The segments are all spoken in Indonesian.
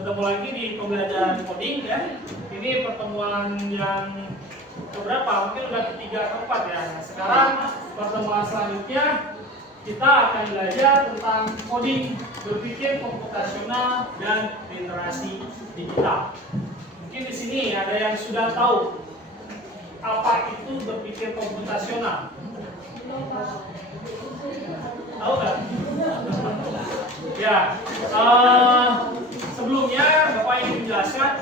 Bertemu lagi di pembelajaran coding ya. Ini pertemuan yang keberapa? Mungkin udah ketiga atau keempat ya. Nah, sekarang pertemuan selanjutnya kita akan belajar tentang coding, berpikir komputasional dan literasi digital. Mungkin di sini ada yang sudah tahu apa itu berpikir komputasional. Tahu nggak? Ya, sebelumnya Bapak ingin menjelaskan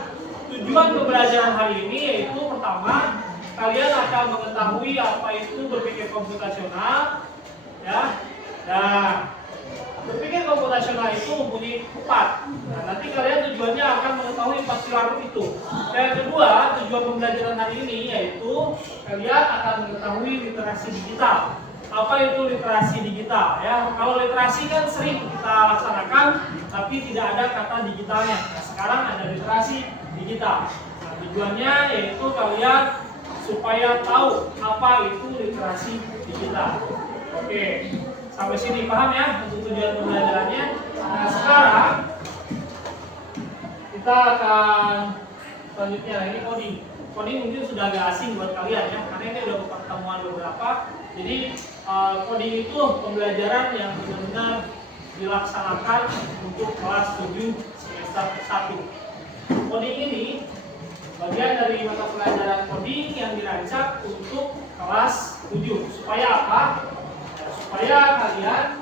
tujuan pembelajaran hari ini, yaitu pertama, kalian akan mengetahui apa itu berpikir komputasional, ya. Nah, berpikir komputasional itu mempunyai 4. Nah, nanti kalian tujuannya akan mengetahui 4 pilar itu. Yang kedua, tujuan pembelajaran hari ini yaitu kalian akan mengetahui literasi digital. Apa itu literasi digital? Ya, kalau literasi kan sering kita laksanakan, tapi tidak ada kata digitalnya. Nah, sekarang ada literasi digital. Nah, tujuannya yaitu kalian supaya tahu apa itu literasi digital. Oke, sampai sini paham ya untuk tujuan pembelajarannya. Nah, sekarang kita akan selanjutnya ini coding. Coding mungkin sudah agak asing buat kalian ya, karena ini udah pertemuan beberapa. Jadi coding itu pembelajaran yang benar-benar dilaksanakan untuk kelas 7 semester 1. Coding ini bagian dari mata pelajaran coding yang dirancang untuk kelas 7. Supaya apa? Supaya kalian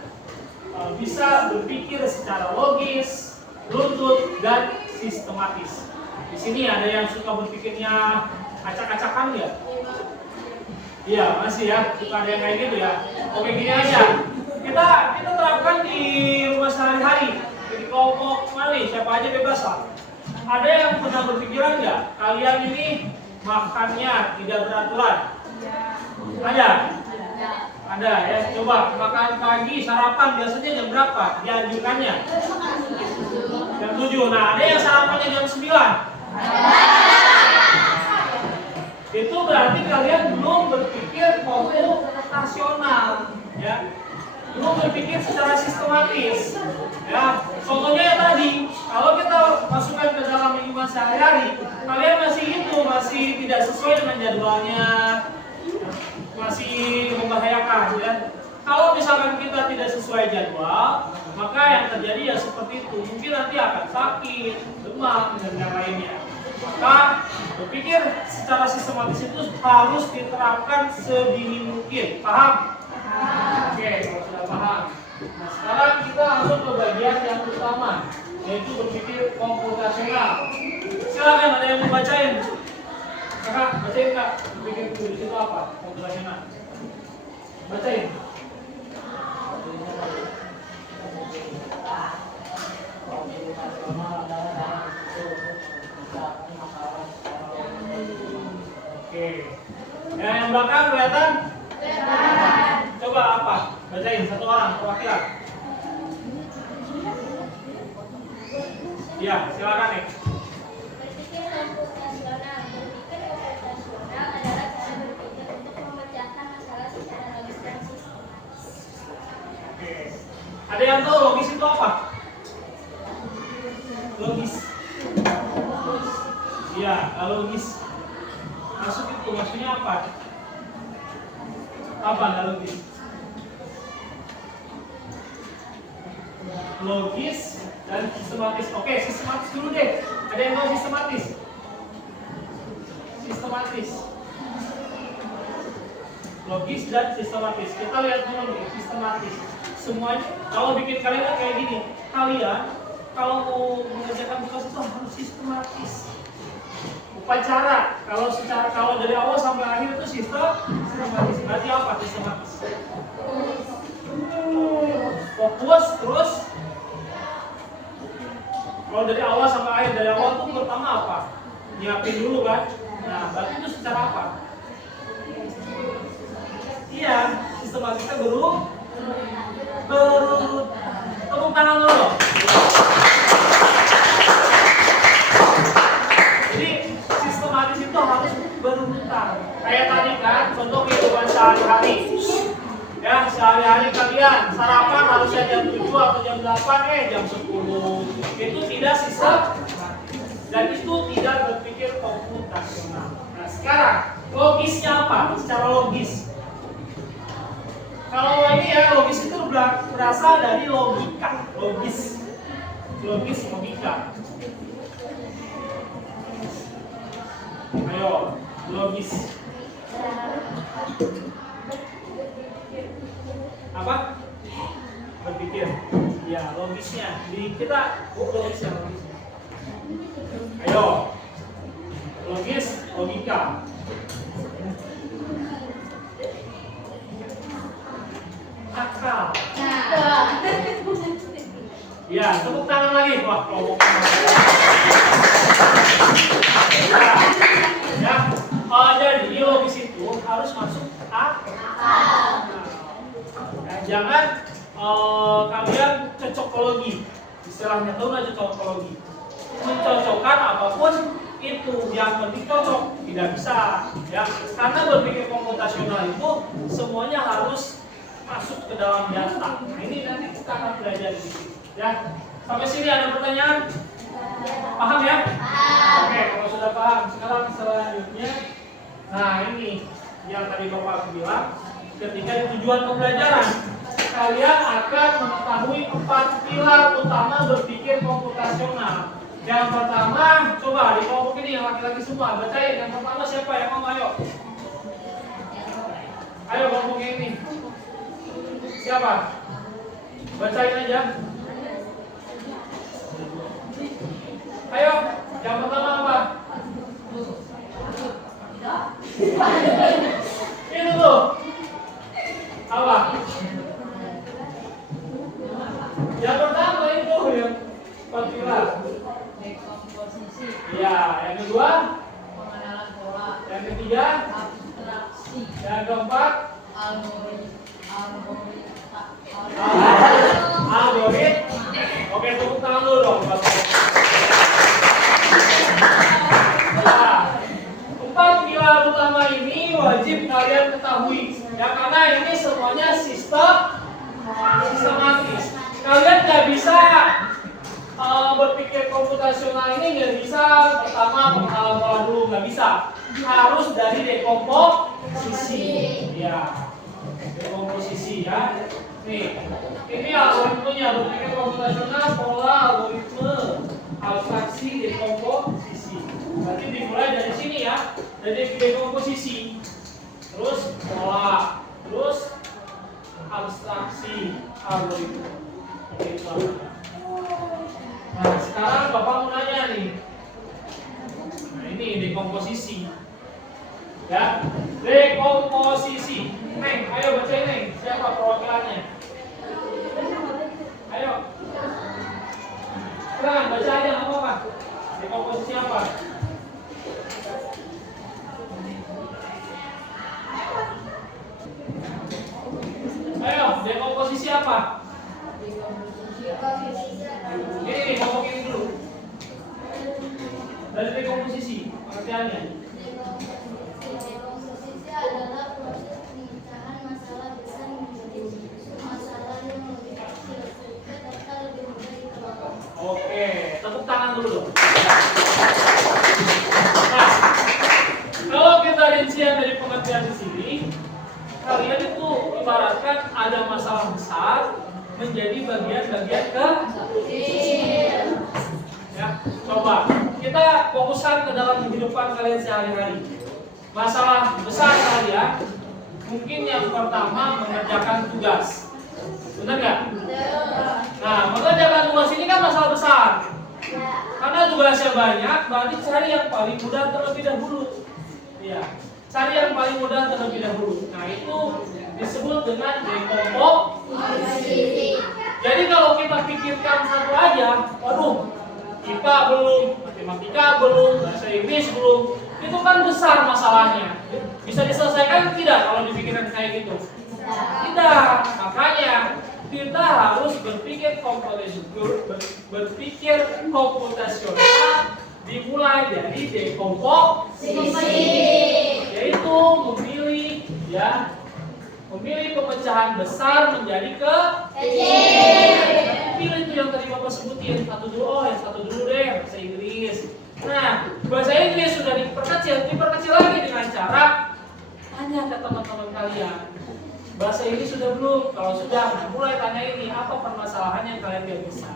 bisa berpikir secara logis, runtut, dan sistematis. Di sini ada yang suka berpikirnya acak-acakan nggak? Iya, masih ya, suka ada yang kayak gitu ya. Oke, gini aja. Kita terapkan di rumah sehari-hari. Di kelompok mana nih? Siapa aja bebas lah. Ada yang pernah berpikiran nggak? Kalian ini makannya tidak beraturan? Ada? Ada ya. Coba makan pagi, sarapan biasanya jam berapa? Dianjurkannya? Jam 7. Nah, ada yang sarapannya jam 9. Itu berarti kalian belum berpikir komputasional, ya, belum berpikir secara sistematis, ya. Contohnya ya tadi, kalau kita masukkan ke dalam lingkungan sehari-hari, kalian masih tidak sesuai dengan jadwalnya, masih membahayakan, ya. Kalau misalkan kita tidak sesuai jadwal, maka yang terjadi ya seperti itu. Mungkin nanti akan sakit, demam, dan yang lainnya. Maka berpikir secara sistematis itu harus diterapkan sedini mungkin. Paham? Oke, kalau sudah paham. Nah, sekarang kita langsung ke bagian yang utama, yaitu berpikir komputasional. Silakan, ada yang mau bacain? Kakak, bacain Kak. Berpikir itu apa? Komputasional. Bacain. Oke. Yang belakang kelihatan? Kelihatan. Coba apa? Bacain satu orang perwakilan. Iya, silakan nih. Berpikir komputasional adalah cara berpikir untuk memecahkan masalah secara logis dan sistematis. Oke. Ada yang tahu logis itu apa? Logis. Iya, logis. Masuk itu maksudnya apa? Apa nggak logis? Logis dan sistematis. Oke, sistematis dulu deh. Ada yang tahu sistematis? Sistematis. Logis dan sistematis. Kita lihat dulu nih, sistematis. Semuanya, kalau bikin kalian kayak gini, kalian kalau mau mengerjakan tugas itu harus sistematis. Upacara, kalau dari awal sampai akhir itu sistematis. Berarti apa sistematis? Fokus terus. Kalau dari awal sampai akhir, dari awal itu pertama apa? Nyiapin dulu kan? Nah, berarti itu secara apa? Iya, sistematisnya berurut. Tepuk tangan dulu. Jadi sistematis itu harus berurutan. Kayak tadi kan, contoh kehidupan sehari-hari. Ya, sehari-hari kalian sarapan harusnya jam 7 atau jam 8, jam 10. Itu tidak logisnya apa? Secara logis. Kalau ini ya logis itu berasal dari logika, logis, logika. Ayo, logis. Apa? Berpikir. Ya, logisnya. Di kita logisnya. Ayo, logis, logika. Akal. Ya, tepuk tangan lagi. Wah, kelompok. Jadi logis itu harus masuk akal. Jangan kalian cocokologi. Istilahnya tahu nggak cocokologi? Mencocokkan apapun itu yang penting cocok, tidak bisa. Ya, karena berpikir komputasional itu semuanya harus masuk ke dalam data. Nah, ini nanti kita akan belajar di sini. Ya, sampai sini ada pertanyaan? Paham ya? Oke, kalau sudah paham, sekarang selanjutnya. Nah, ini yang tadi Bapak bilang, ketika tujuan pembelajaran, kalian akan mengetahui 4 pilar utama berpikir komputasional. Yang pertama, coba di kelompok ini yang laki-laki semua, bacain. Yang pertama siapa yang mau? Ayo. Ayo kelompok ini. Siapa? Bacain aja. Ayo, yang pertama apa? Itu tuh. Apa? Yang pertama itu yang 4 pilar. Dekomposisi. Iya, yang kedua, Pengenalan pola. yang ketiga, Abstraksi. yang keempat, algoritma. Oke, tepuk tangan dulu dong. Nah, 4 pilar utama ini wajib kalian ketahui. Ya, karena ini semuanya sistematis. Kalian nggak bisa berpikir komputasional ini nggak bisa pertama pengenalan pola dulu, nggak bisa. Harus dari dekomposisi. Ya, dekomposisi ya. Nih, ini algoritmenya berpikir komputasional, pola, algoritme, abstraksi, dekomposisi. Berarti dimulai dari sini ya, dari dekomposisi, terus pola, terus abstraksi, algoritme. Oke, itu apa? Nah, sekarang Bapak mau nanya nih. Nah, ini dekomposisi. Ya, dekomposisi. Neng, ayo bacain Neng. Siapa perwakilannya? Ayo. Silakan baca aja nggak apa-apa. Dekomposisi apa? Ayo, dekomposisi apa? Ini ngomongin dulu. Dari dekomposisi, pengertiannya. Dekomposisi adalah proses pemecahan masalah besar menjadi masalah yang lebih kecil sehingga data lebih mudah dikelola. Oke, tepuk tangan dulu dong. Nah, kalau kita rincian dari pengertian di sini, kalian itu ibaratkan ada masalah besar menjadi bagian-bagian kecil. Ya, coba kita fokuskan ke dalam kehidupan kalian sehari-hari. Masalah besar kalian, mungkin yang pertama mengerjakan tugas. Benar nggak? Nah, mengerjakan tugas ini kan masalah besar. Karena tugasnya banyak, berarti cari yang paling mudah terlebih dahulu. Ya, cari yang paling mudah terlebih dahulu. Nah, itu disebut dengan dekomposisi. Jadi kalau kita pikirkan satu aja, waduh, IPA belum, matematika belum, bahasa Inggris belum, itu kan besar masalahnya. Bisa diselesaikan tidak kalau dipikirkan kayak gitu? Tidak. Makanya kita harus berpikir komputasional dimulai dari dekomposisi, yaitu memilih pemecahan besar menjadi kecil. Pilih itu yang tadi Bapak sebutin, satu dulu deh, bahasa Inggris. Nah, bahasa Inggris sudah diperkecil lagi dengan cara menguasai ini sudah belum? Kalau sudah, nah mulai tanya ini apa permasalahan yang kalian gak bisa.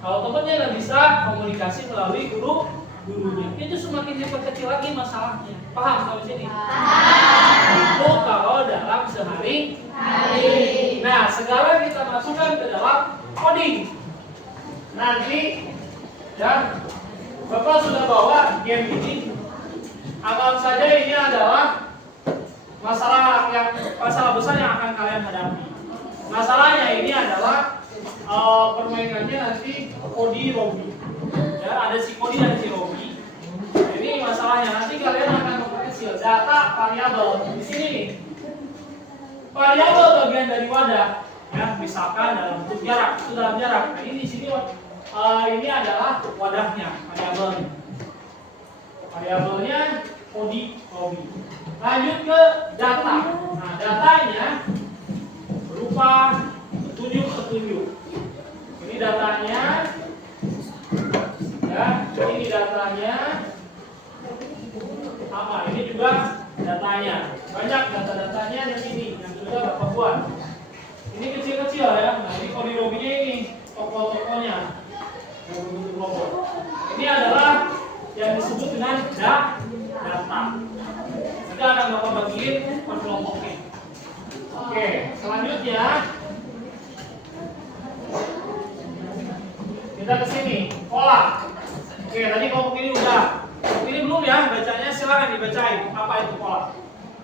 Kalau temennya nggak bisa, komunikasi melalui gurunya. Itu semakin diperkecil lagi masalahnya. Paham sampai sini? Itu kalau dalam sehari. Nah, sekarang kita masukkan ke dalam coding. Nanti dan Bapak sudah bawa game ini. Anggap saja ini adalah masalah besar yang akan kalian hadapi. Masalahnya ini adalah permainannya nanti Kodi Robi. Ya, ada si Kodi dan si Robi. Ini masalahnya nanti kalian akan memperkecil data variabel di sini nih. Variabel bagian dari wadah, ya, misalkan dalam bentuk jarak, itu dalam jarak. Nah, ini di sini ini adalah wadahnya, variabelnya. Variabelnya Kodi Robi. Lanjut ke data. Nah, datanya berupa petunjuk. Ini datanya, ya. Ini datanya sama. Ini juga datanya. Banyak data-datanya di sini yang sudah Bapak buat. Ini kecil-kecil ya. Nah, ini Kodi Robinya ini tokoh-tokohnya yang berbentuk logo. Ini adalah yang disebut dengan data. Nanti akan Bapak bagiin per kelompoknya. Oke, selanjutnya kita ke sini, pola. Oke, tadi kelompok ini udah. Kelompok ini belum ya, bacanya silakan dibacain. Apa itu pola?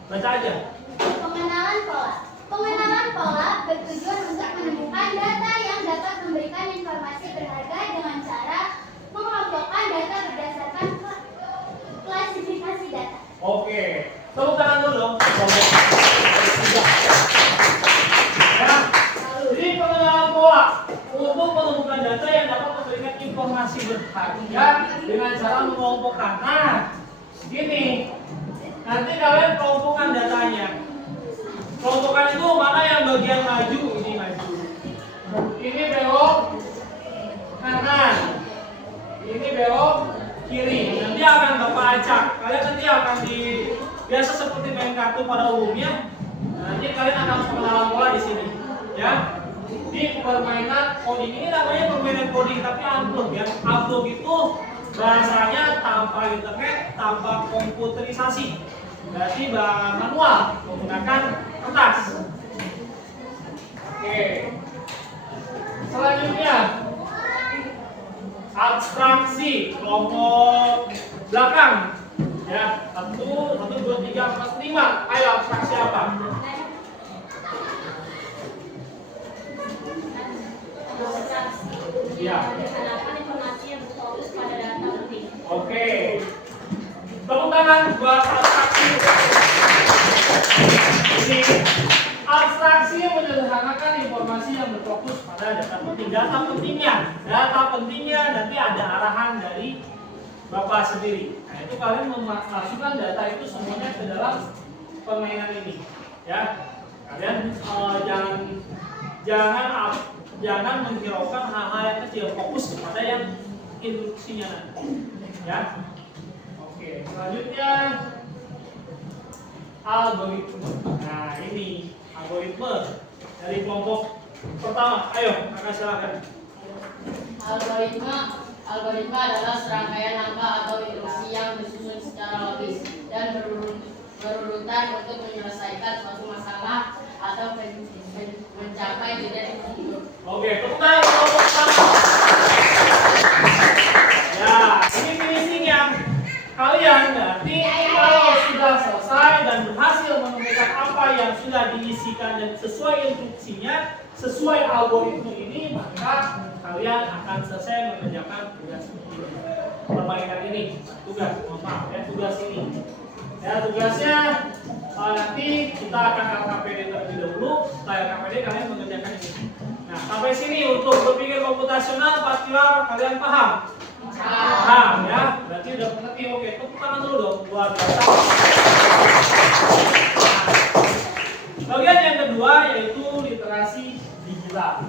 Baca aja. Pengenalan pola. Pengenalan pola bertujuan untuk menemukan data yang dapat memberikan informasi berharga dengan cara mengelompokkan data berdasarkan klasifikasi data. Oke, tepuk tangan dulu dong. Ya, jadi pengenalan pola untuk menemukan data yang dapat memberikan informasi berharga dengan cara mengelompokkan. Nah, gini, nanti kalian kelompokkan datanya. Kelompokkan itu mana yang bagian maju, ini maju. Ini belok kanan. Ini belok kiri. Nanti akan Bapak acak. Kalian nanti akan biasa seperti main kartu pada umumnya. Nanti kalian akan pengenalan pola di sini, ya. Di permainan coding ini namanya permainan coding, tapi amplop ya. Amplop itu bahasanya tanpa internet, tanpa komputerisasi. Berarti manual menggunakan kertas. Oke. Selanjutnya abstraksi kelompok belakang. Ya, 1, 2, 3, 4, 5. Ayo abstraksi apa? Ya. Menggunakan informasi yang berfokus pada data penting. Oke. Tepuk tangan buat abstraksi. Ini abstraksi menyederhanakan informasi yang berfokus pada data penting. Data pentingnya nanti ada arahan dari Bapak sendiri. Nah, itu kalian memasukkan data itu semuanya ke dalam permainan ini, ya. Kalian jangan menghiraukan hal-hal yang kecil, fokus kepada yang instruksinya nanti, ya. Oke, selanjutnya algoritma. Nah, ini algoritma dari kelompok pertama. Ayo, kakak silakan. Algoritma adalah serangkaian angka atau instruksi yang disusun secara logis dan berurutan untuk menyelesaikan suatu masalah atau mencapai tujuan tertentu. Oke, tepuk tangan kelompok pertama. Ya, ini finishingnya. Kalian nanti kalau sudah selesai dan berhasil menemukan apa yang sudah diisikan dan sesuai instruksinya, sesuai algoritma ini, maka kalian akan selesai mengerjakan tugas ini. Permainan ini, tugas ini. Ya, tugasnya nanti kita akan LKPD terlebih dahulu. Setelah LKPD kalian mengerjakan ini. Nah, sampai sini untuk berpikir komputasional, 4 pilar kalian paham? Paham ya? Berarti udah mengerti. Oke, tepuk tangan dulu dong buat data. Bagian yang kedua yaitu literasi digital.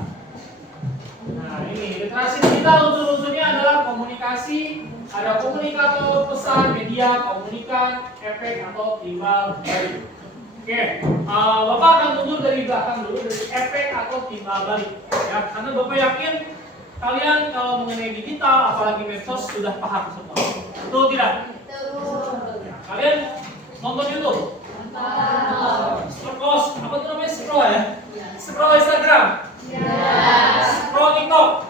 Nah, ini literasi digital unsur-unsurnya adalah komunikasi, ada komunikator, pesan, media, komunikan, efek atau timbal balik. Oke, Bapak akan mundur dari belakang dulu dari efek atau timbal balik. Ya, karena Bapak yakin kalian kalau mengenai digital, apalagi medsos sudah paham semua. Betul tidak? Ya, kalian nonton YouTube? Scroll, apa itu namanya? Scroll ya? Scroll Instagram? Scroll TikTok?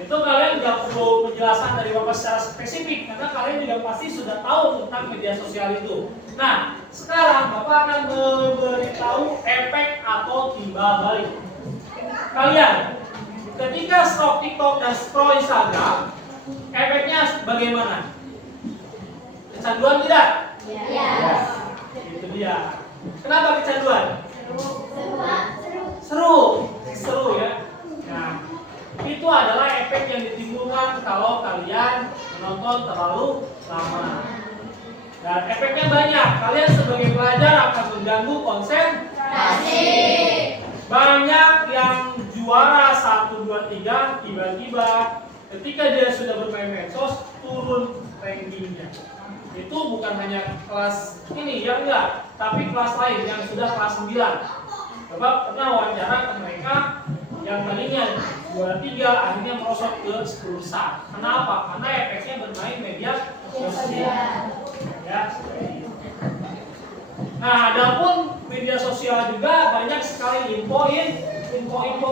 Itu kalian nggak perlu penjelasan dari Bapak secara spesifik karena kalian juga pasti sudah tahu tentang media sosial itu. Nah, sekarang Bapak akan memberitahu efek atau timbal balik. Kalian ketika scroll TikTok dan scroll Instagram, efeknya bagaimana? Kecanduan tidak? Ya. Itu dia. Kenapa kecanduan? Seru. Seru ya. Nah, itu adalah efek yang ditimbulkan kalau kalian menonton terlalu lama. Dan efeknya banyak. Kalian sebagai pelajar akan mengganggu konsentrasi. Banyak yang juara 1, 2, 3 tiba-tiba ketika dia sudah bermain medsos turun rankingnya. Itu bukan hanya kelas ini ya enggak, tapi kelas lain yang sudah kelas 9. Bapak pernah wawancara ke mereka yang tadinya juara 3 akhirnya merosot ke 10 besar. Kenapa? Karena efeknya bermain media sosial. Ya. Nah, adapun media sosial juga banyak sekali info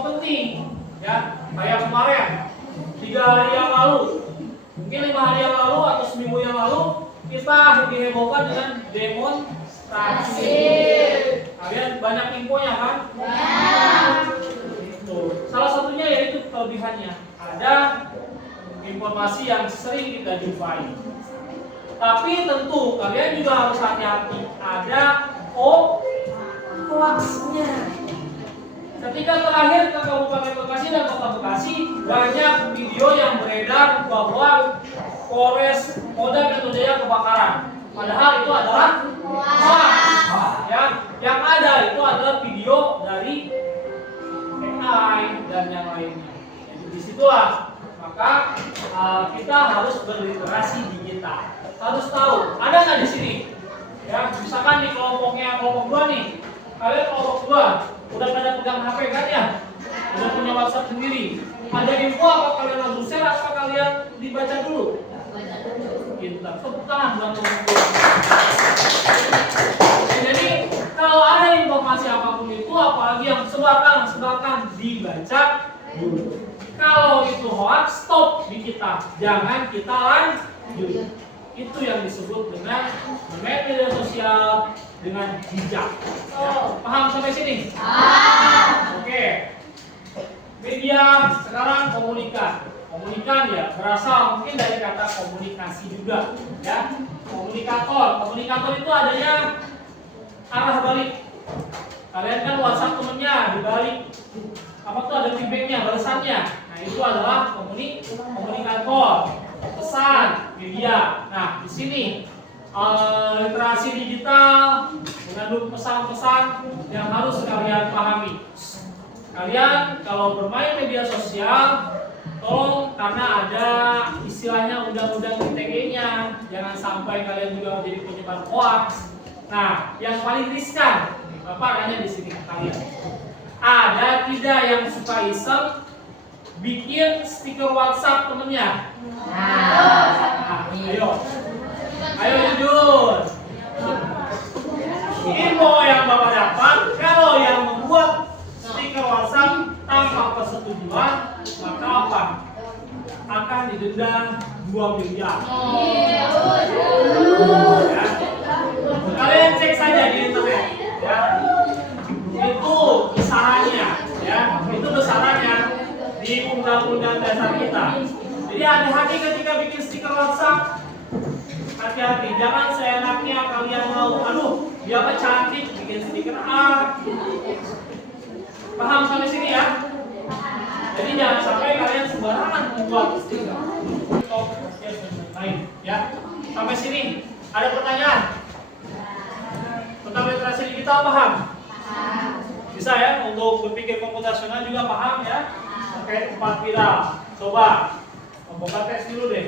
penting. Ya, kayak kemarin 3 hari yang lalu, mungkin 5 hari yang lalu atau seminggu yang lalu kita dihebohkan dengan demonstrasi. Kalian banyak infonya kan? Itu. Salah satunya yaitu kelebihannya. Ada informasi yang sering kita jumpai. Tapi tentu kalian juga harus hati-hati. Ada hoaxnya. Ketika terakhir ke Kabupaten Bekasi dan Kota Bekasi, banyak video yang beredar bahwa Polres Polda Metro Jaya kebakaran. Padahal itu adalah hoax. Ya, yang ada itu adalah video dari AI dan yang lainnya. Jadi disitulah maka kita harus berliterasi digital. Harus tahu. Ada nggak di sini? Ya, misalkan di kelompok 2 nih. Kalian kelompok 2 udah pada pegang HP kan ya? Udah punya WhatsApp sendiri. Ada info apa kalian langsung share apa kalian dibaca dulu? Kita tepuk tangan buat teman-teman. Jadi kalau ada informasi apapun itu, apalagi yang sebarkan dibaca dulu. Kalau itu hoax, stop di kita, jangan kita lanjut. Itu yang disebut dengan bermain media sosial dengan bijak. Ya, paham sampai sini? Oke. Media sekarang komunikan ya berasal mungkin dari kata komunikasi juga ya. Komunikator itu adanya arah balik. Kalian kan WhatsApp temennya dibalik apa tuh ada feedbacknya, balasannya. Nah itu adalah komunikator, pesan, media. Nah di sini literasi digital mengandung pesan-pesan yang harus kalian pahami. Kalian kalau bermain media sosial, tolong karena ada istilahnya undang-undang ITE-nya, jangan sampai kalian juga menjadi penyebar hoax. Nah, yang paling riskan, Bapak nanya di sini kalian. Ada tidak yang suka iseng bikin stiker WhatsApp temennya? Nah, ayo jujur. Info yang Bapak dapat, kalau yang membuat stiker WhatsApp tanpa persetujuan, maka apa? Akan didenda 2 miliar. Ya. Kalian cek saja di internet, ya. Itu besarannya, ya. Itu besarannya di Undang-Undang Dasar kita. Jadi hati-hati ketika bikin stiker WhatsApp. Hati-hati, jangan seenaknya kalian mau, aduh, dia mah cantik, bikin stiker A. Paham sampai sini ya? Jadi jangan sampai kalian sembarangan membuat stiker. Baik, ya. Sampai sini ada pertanyaan? Tentang literasi digital paham? Bisa ya, untuk berpikir komputasional juga paham ya? Terkait 4 viral. Coba, membuka tes dulu deh.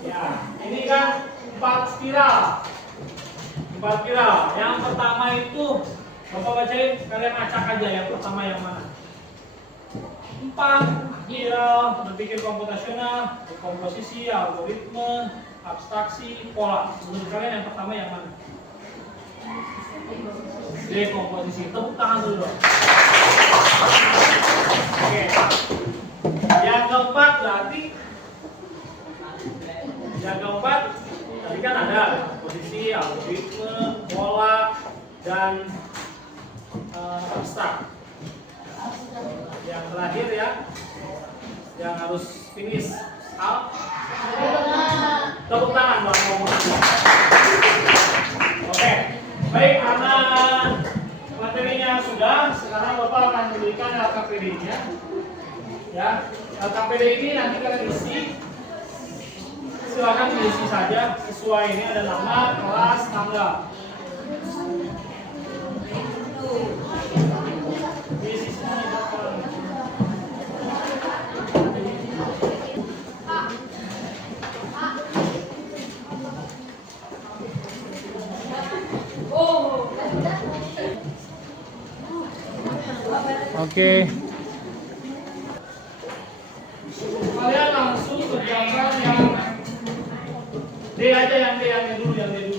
Ya, ini kan 4 spiral. 4 viral. Yang pertama itu Bapak bacain, kalian acak aja yang pertama yang mana? 4 viral, berpikir komputasional, komposisi, algoritme, abstraksi, pola. Menurut kalian yang pertama yang mana? Dekomposisi. Tepuk tangan dulu dong. Oke. Yang keempat berarti tadi kan ada posisi, algoritme, pola, dan abstrak. Yang terakhir ya, yang harus finish. Tepuk tangan buat ngomong. Oke, baik, karena materinya sudah, sekarang Bapak akan memberikan LKPD-nya. Ya, LKPD ini nanti kalian isi. Silakan diisi saja sesuai ini, ada nama, kelas, tanggal. Diisi semuanya Bapak. Oke. Kalian langsung kerjakan yang D aja, yang D dulu. Yang D dulu.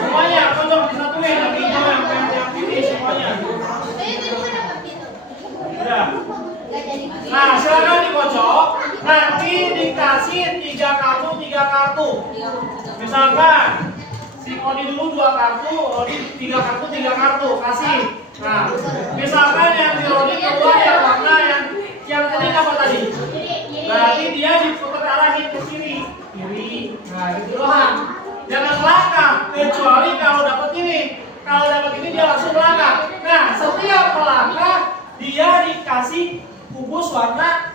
Semuanya, kocok disatuin, nanti yang ini semuanya. Udah. Nah, silakan dikocok. Nanti dikasih 3 kartu. Misalkan si Odi dulu 2 kartu, Odi 3 kartu, kasih. Nah, misalkan yang di Odi kedua yang warna yang tadi apa tadi? Berarti dia diputar arahin ke kiri. Nah, gitu doang. Jangan melangkah, kecuali kalau dapat ini. Kalau dapat ini dia langsung melangkah. Nah, setiap melangkah dia dikasih kubus warna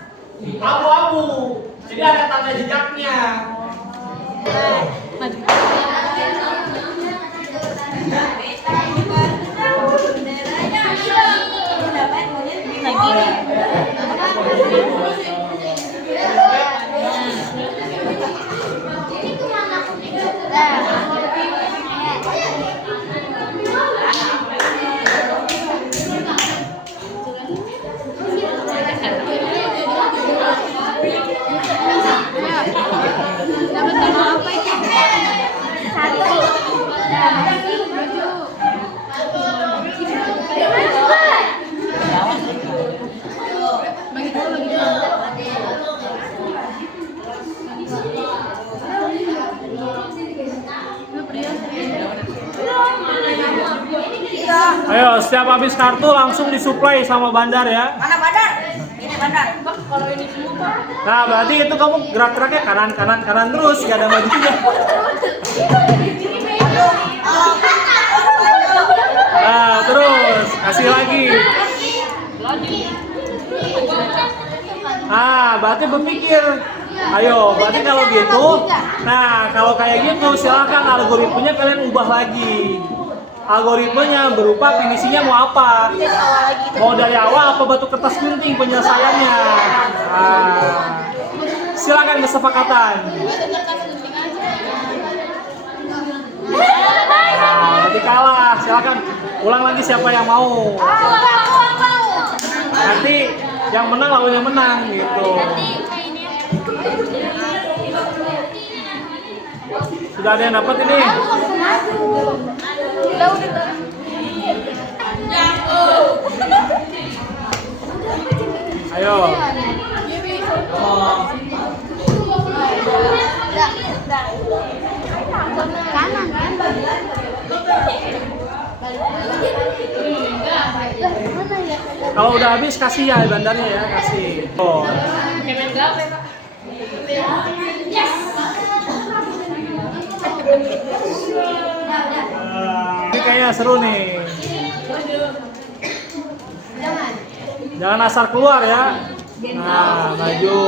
abu-abu. Jadi ada tanda jejaknya. Ayo, setiap habis kartu langsung disuplai sama bandar ya. Mana bandar? Ini bandar. Kalau ini semua. Nah, berarti itu kamu gerak-geraknya kanan terus, gak ada majunya. Nah, terus kasih lagi. Ah, berarti berpikir. Ayo, berarti kalau gitu. Nah, kalau kayak gitu silakan algoritmenya kalian ubah lagi. Algoritmenya berupa finishingnya mau apa? Mau dari awal apa batu kertas gunting penyelesaiannya? Nah, silakan kesepakatan. Nah, nanti kalah, silakan ulang lagi siapa yang mau. Nanti yang menang lawan yang menang gitu. Sudah ada yang dapat ini? Ayo. Kalau udah habis kasih ya bandarnya ya, kasih. Oh. Ini kayaknya seru nih. Jangan asal keluar ya. Nah, maju.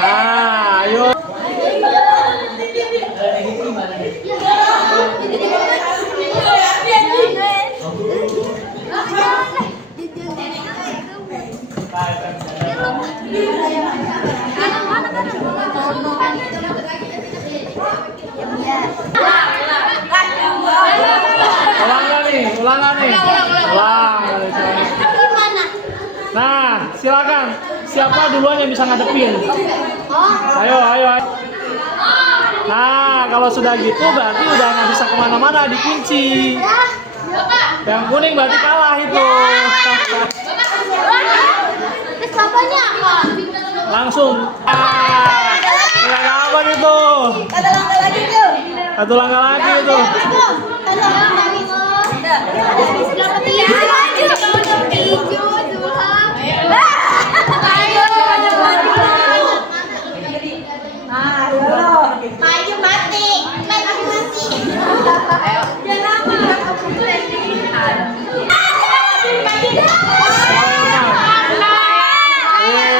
Nah, nih? Ulang. Gimana? Nah, silakan. Siapa duluan yang bisa ngadepin? Oh, Ayo, ayo, ayo. Nah, kalau sudah gitu berarti udah nggak bisa kemana-mana, dikunci. Yang kuning berarti kalah itu. terus bapaknya apa? Langsung. Nggak dapat itu. Ada langkah lagi tuh. Satu langkah lagi itu. Dapat hijau, ayo, Nah, dulu. maju mati. Ayo.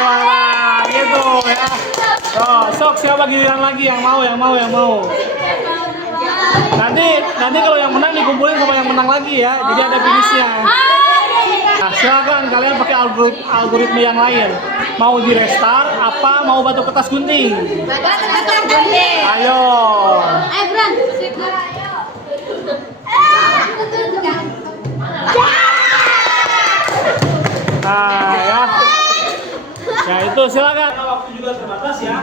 Wah, gitu ya. Sok siapa giliran lagi yang mau. Nanti kalau yang menang dikumpulin sama yang menang lagi ya. Jadi ada finishnya. Nah, silakan kalian pakai algoritma yang lain. Mau di restart apa mau batu kertas gunting? Ayo. Ayo, Bran. Nah, ya. Ya itu silakan. Waktu juga terbatas ya.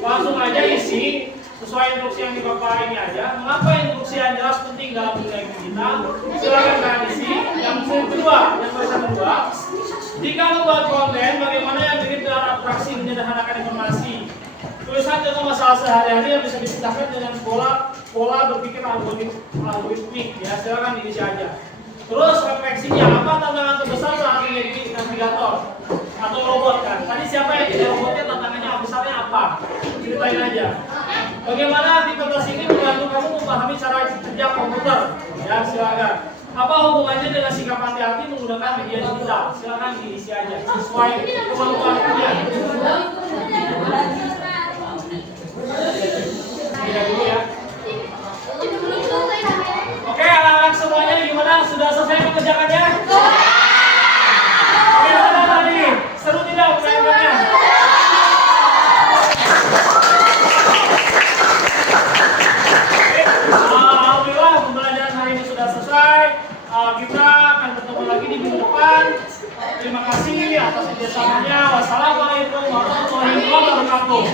Langsung aja isi sesuai instruksi yang di Bapak ini aja. Mengapa instruksi yang jelas penting dalam dunia kita? Silakan kalian isi. Yang kedua, yang tulisan kedua. Jika membuat konten, bagaimana yang mirip dengan abstraksi menyederhanakan informasi? Tulisan contoh masalah sehari-hari yang bisa dipecahkan dengan pola berpikir algoritmik. Ya, silakan diisi aja. Terus refleksinya, apa tantangan terbesar saat menjadi navigator atau robot kan? Tadi siapa yang jadi robotnya, tantangannya besarnya apa? Ceritain aja. Bagaimana aktivitas ini membantu kamu memahami cara kerja komputer? Ya silakan. Apa hubungannya dengan sikap hati-hati menggunakan media digital? Silakan diisi aja sesuai kemampuan kalian. Tidak dulu ya. Oke, anak-anak semuanya gimana? Sudah selesai mengerjakannya? Oke, mana tadi? Seru tidak permainannya? Alhamdulillah pembelajaran hari ini sudah selesai. Kita akan bertemu lagi di minggu depan. Terima kasih atas kerjasamanya. Wassalamualaikum warahmatullahi wabarakatuh.